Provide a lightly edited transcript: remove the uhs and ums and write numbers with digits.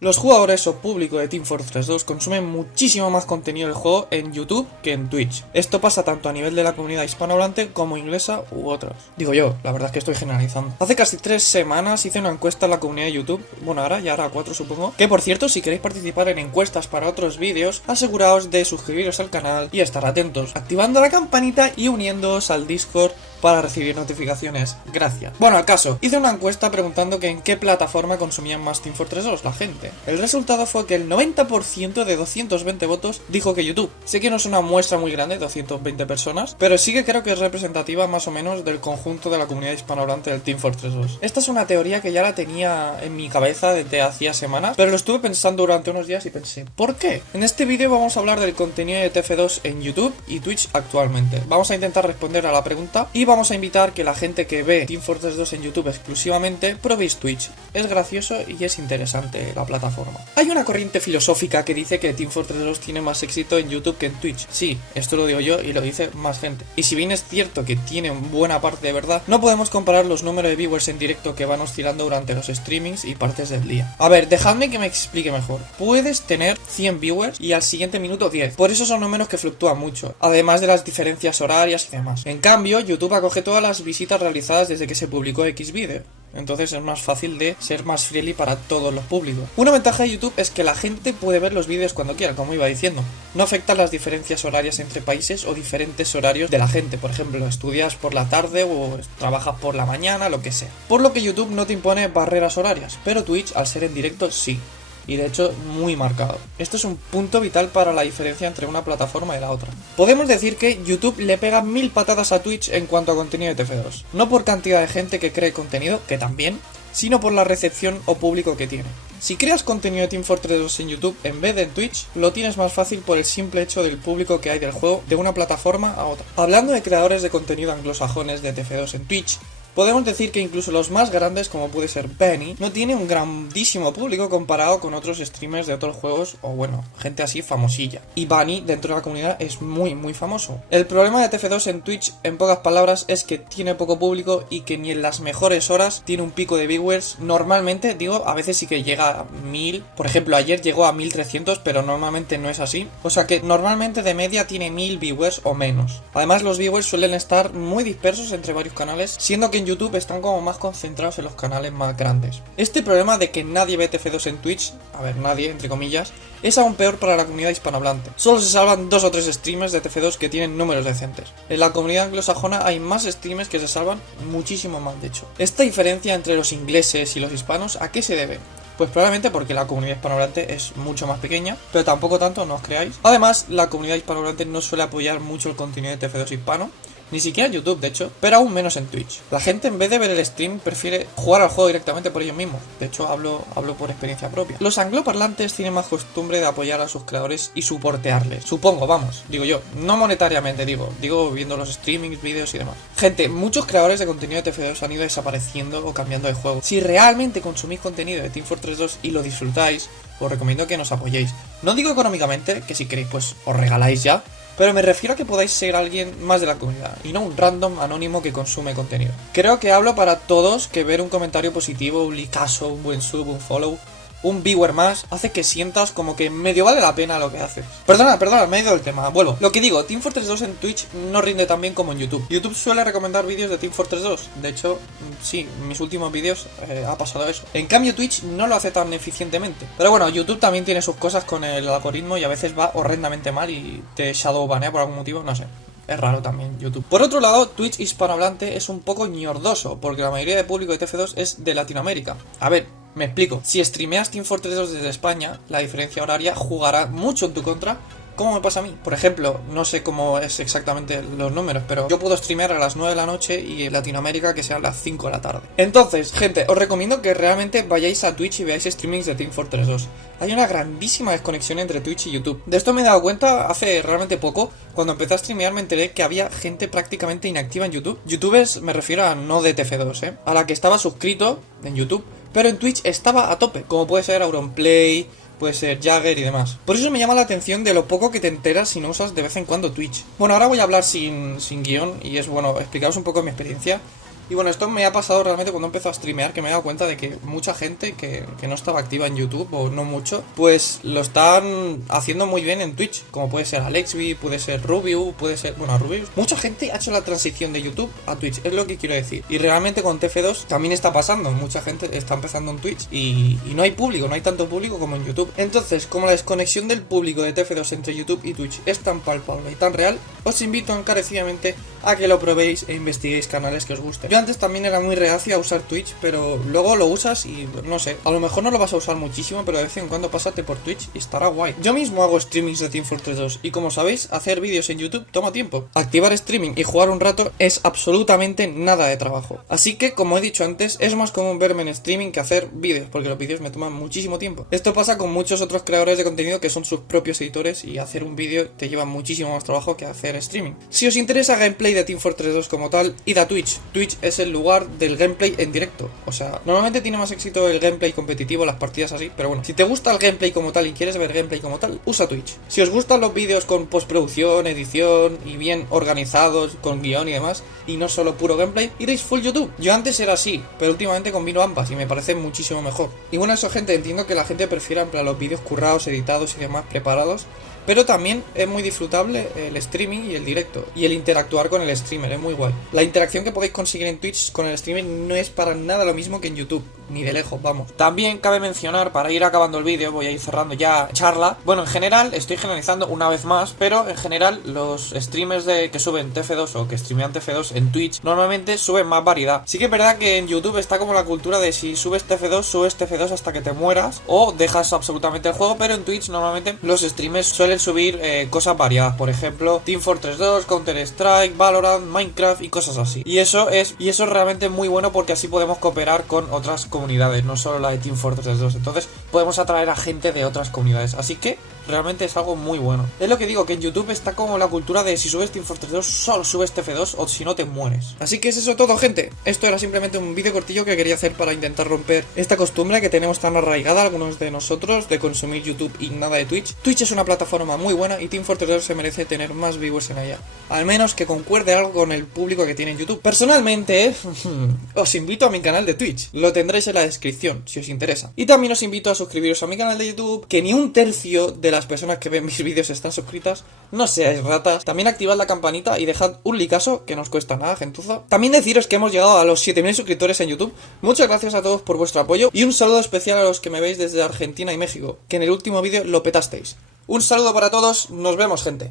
Los jugadores o público de Team Fortress 2 consumen muchísimo más contenido del juego en YouTube que en Twitch. Esto pasa tanto a nivel de la comunidad hispanohablante como inglesa u otros. Digo yo, la verdad es que estoy generalizando. Hace casi 3 semanas hice una encuesta en la comunidad de YouTube, bueno ahora ya hará 4 supongo, que por cierto si queréis participar en encuestas para otros vídeos, aseguraos de suscribiros al canal y estar atentos, activando la campanita y uniéndoos al Discord para recibir notificaciones. Gracias. Bueno, al caso, hice una encuesta preguntando que en qué plataforma consumían más Team Fortress 2 la gente. El resultado fue que el 90% de 220 votos dijo que YouTube. Sé que no es una muestra muy grande, 220 personas, pero sí que creo que es representativa más o menos del conjunto de la comunidad hispanohablante del Team Fortress 2. Esta es una teoría que ya la tenía en mi cabeza desde hacía semanas, pero lo estuve pensando durante unos días y pensé, ¿por qué? En este vídeo vamos a hablar del contenido de TF2 en YouTube y Twitch actualmente. Vamos a intentar responder a la pregunta y vamos a invitar que la gente que ve Team Fortress 2 en YouTube exclusivamente probéis Twitch. Es gracioso y es interesante la plataforma. Hay una corriente filosófica que dice que Team Fortress 2 tiene más éxito en YouTube que en Twitch. Sí, esto lo digo yo y lo dice más gente. Y si bien es cierto que tiene buena parte de verdad, no podemos comparar los números de viewers en directo que van oscilando durante los streamings y partes del día. A ver, dejadme que me explique mejor. Puedes tener 100 viewers y al siguiente minuto 10. Por eso son números que fluctúan mucho, además de las diferencias horarias y demás. En cambio, YouTube acoge todas las visitas realizadas desde que se publicó X vídeo. Entonces es más fácil de ser más friendly para todos los públicos. Una ventaja de YouTube es que la gente puede ver los vídeos cuando quiera, como iba diciendo. No afectan las diferencias horarias entre países o diferentes horarios de la gente. Por ejemplo, estudias por la tarde o trabajas por la mañana, lo que sea. Por lo que YouTube no te impone barreras horarias, pero Twitch, al ser en directo, sí. Y de hecho muy marcado. Esto es un punto vital para la diferencia entre una plataforma y la otra. Podemos decir que YouTube le pega 1000 patadas a Twitch en cuanto a contenido de TF2. No por cantidad de gente que cree contenido, que también, sino por la recepción o público que tiene. Si creas contenido de Team Fortress 2 en YouTube en vez de en Twitch, lo tienes más fácil por el simple hecho del público que hay del juego de una plataforma a otra. Hablando de creadores de contenido anglosajones de TF2 en Twitch, podemos decir que incluso los más grandes, como puede ser Benny, no tiene un grandísimo público comparado con otros streamers de otros juegos o bueno, gente así famosilla. Y Bunny dentro de la comunidad es muy famoso. El problema de TF2 en Twitch, en pocas palabras, es que tiene poco público y que ni en las mejores horas tiene un pico de viewers. Normalmente, digo, a veces sí que llega a 1000. Por ejemplo, ayer llegó a 1300, pero normalmente no es así. O sea que normalmente de media tiene 1000 viewers o menos. Además, los viewers suelen estar muy dispersos entre varios canales, siendo que en YouTube están como más concentrados en los canales más grandes. Este problema de que nadie ve TF2 en Twitch, a ver, nadie, entre comillas, es aún peor para la comunidad hispanohablante. Solo se salvan 2 o 3 streamers de TF2 que tienen números decentes. En la comunidad anglosajona hay más streamers que se salvan, muchísimo más de hecho. Esta diferencia entre los ingleses y los hispanos, ¿a qué se debe? Pues probablemente porque la comunidad hispanohablante es mucho más pequeña, pero tampoco tanto, no os creáis. Además, la comunidad hispanohablante no suele apoyar mucho el contenido de TF2 hispano, ni siquiera en YouTube, de hecho, pero aún menos en Twitch. La gente en vez de ver el stream prefiere jugar al juego directamente por ellos mismos. De hecho, hablo por experiencia propia. Los angloparlantes tienen más costumbre de apoyar a sus creadores y soportearles. Supongo, vamos, digo yo. No monetariamente, digo viendo los streamings, vídeos y demás. Gente, muchos creadores de contenido de TF2 han ido desapareciendo o cambiando de juego. Si realmente consumís contenido de Team Fortress 2 y lo disfrutáis, os recomiendo que nos apoyéis. No digo económicamente, que si queréis pues os regaláis ya, pero me refiero a que podáis ser alguien más de la comunidad y no un random anónimo que consume contenido. Creo que hablo para todos que ver un comentario positivo, un likeazo, un buen sub, un follow, un viewer más, hace que sientas como que medio vale la pena lo que haces. Perdona, me he ido del tema, vuelvo. Lo que digo, Team Fortress 2 en Twitch no rinde tan bien como en YouTube. YouTube suele recomendar vídeos de Team Fortress 2. De hecho, sí, en mis últimos vídeos ha pasado eso. En cambio, Twitch no lo hace tan eficientemente. Pero bueno, YouTube también tiene sus cosas con el algoritmo y a veces va horrendamente mal y te shadowbanea por algún motivo, no sé. Es raro también YouTube. Por otro lado, Twitch hispanohablante es un poco ñordoso, porque la mayoría de público de TF2 es de Latinoamérica. A ver, me explico. Si streameas Team Fortress 2 desde España, la diferencia horaria jugará mucho en tu contra, como me pasa a mí. Por ejemplo, no sé cómo es exactamente los números, pero yo puedo streamear a las 9 de la noche y en Latinoamérica que sean las 5 de la tarde. Entonces, gente, os recomiendo que realmente vayáis a Twitch y veáis streamings de Team Fortress 2. Hay una grandísima desconexión entre Twitch y YouTube. De esto me he dado cuenta hace realmente poco. Cuando empecé a streamear me enteré que había gente prácticamente inactiva en YouTube. Youtubers me refiero a no de TF2, a la que estaba suscrito en YouTube, pero en Twitch estaba a tope, como puede ser Auronplay, puede ser Jagger y demás. Por eso me llama la atención de lo poco que te enteras si no usas de vez en cuando Twitch. Bueno, ahora voy a hablar sin guión y es bueno explicaros un poco mi experiencia. Y bueno, esto me ha pasado realmente cuando empezó a streamear, que me he dado cuenta de que mucha gente que no estaba activa en YouTube, o no mucho, pues lo están haciendo muy bien en Twitch, como puede ser Alexby, puede ser Rubius, puede ser... Bueno, Rubius. Mucha gente ha hecho la transición de YouTube a Twitch, es lo que quiero decir. Y realmente con TF2 también está pasando, mucha gente está empezando en Twitch y no hay público, no hay tanto público como en YouTube. Entonces, como la desconexión del público de TF2 entre YouTube y Twitch es tan palpable y tan real, os invito encarecidamente a que lo probéis e investiguéis canales que os gusten. Yo antes también era muy reacio a usar Twitch, pero luego lo usas y no sé, a lo mejor no lo vas a usar muchísimo, pero de vez en cuando pásate por Twitch y estará guay. Yo mismo hago streamings de Team Fortress 2 y como sabéis, hacer vídeos en YouTube toma tiempo. Activar streaming y jugar un rato es absolutamente nada de trabajo. Así que, como he dicho antes, es más común verme en streaming que hacer vídeos, porque los vídeos me toman muchísimo tiempo. Esto pasa con muchos otros creadores de contenido que son sus propios editores y hacer un vídeo te lleva muchísimo más trabajo que hacer streaming. Si os interesa gameplay de Team Fortress 2 como tal, id a Twitch. Twitch es el lugar del gameplay en directo. O sea, normalmente tiene más éxito el gameplay competitivo, las partidas así, pero bueno, si te gusta el gameplay como tal y quieres ver gameplay como tal, usa Twitch. Si os gustan los vídeos con postproducción, edición y bien organizados, con guión y demás, y no solo puro gameplay, iréis full YouTube. Yo antes era así, pero últimamente combino ambas y me parece muchísimo mejor. Y bueno, eso, gente, entiendo que la gente prefiera en plan los vídeos currados, editados y demás preparados, pero también es muy disfrutable el streaming y el directo. Y el interactuar con el streamer, es muy guay. La interacción que podéis conseguir en Twitch con el streamer no es para nada lo mismo que en YouTube. Ni de lejos, vamos. También cabe mencionar, para ir acabando el vídeo, voy a ir cerrando ya charla. Bueno, en general, estoy generalizando una vez más, pero en general los streamers que suben TF2 o que streamean TF2 en Twitch, normalmente suben más variedad. Sí que es verdad que en YouTube está como la cultura de si subes TF2 hasta que te mueras o dejas absolutamente el juego, pero en Twitch normalmente los streamers suelen subir cosas variadas, por ejemplo Team Fortress 2, Counter Strike, Valorant, Minecraft y cosas así. Y eso es realmente muy bueno porque así podemos cooperar con otras comunidades, no solo la de Team Fortress 2. Entonces podemos atraer a gente de otras comunidades, así que realmente es algo muy bueno. Es lo que digo, que en YouTube está como la cultura de si subes Team Fortress 2, solo subes TF2 o si no te mueres. Así que es eso todo, gente. Esto era simplemente un vídeo cortillo que quería hacer para intentar romper esta costumbre que tenemos tan arraigada algunos de nosotros de consumir YouTube y nada de Twitch. Twitch es una plataforma muy buena y Team Fortress 2 se merece tener más viewers en ella. Al menos que concuerde algo con el público que tiene en YouTube. Personalmente, os invito a mi canal de Twitch. Lo tendréis en la descripción, si os interesa. Y también os invito a suscribiros a mi canal de YouTube, que ni un tercio de las personas que ven mis vídeos están suscritas. No seáis ratas. También activad la campanita y dejad un likeazo, que no os cuesta nada, gentuza. También deciros que hemos llegado a los 7000 suscriptores en YouTube. Muchas gracias a todos por vuestro apoyo y un saludo especial a los que me veis desde Argentina y México, que en el último vídeo lo petasteis. Un saludo para todos, nos vemos, gente.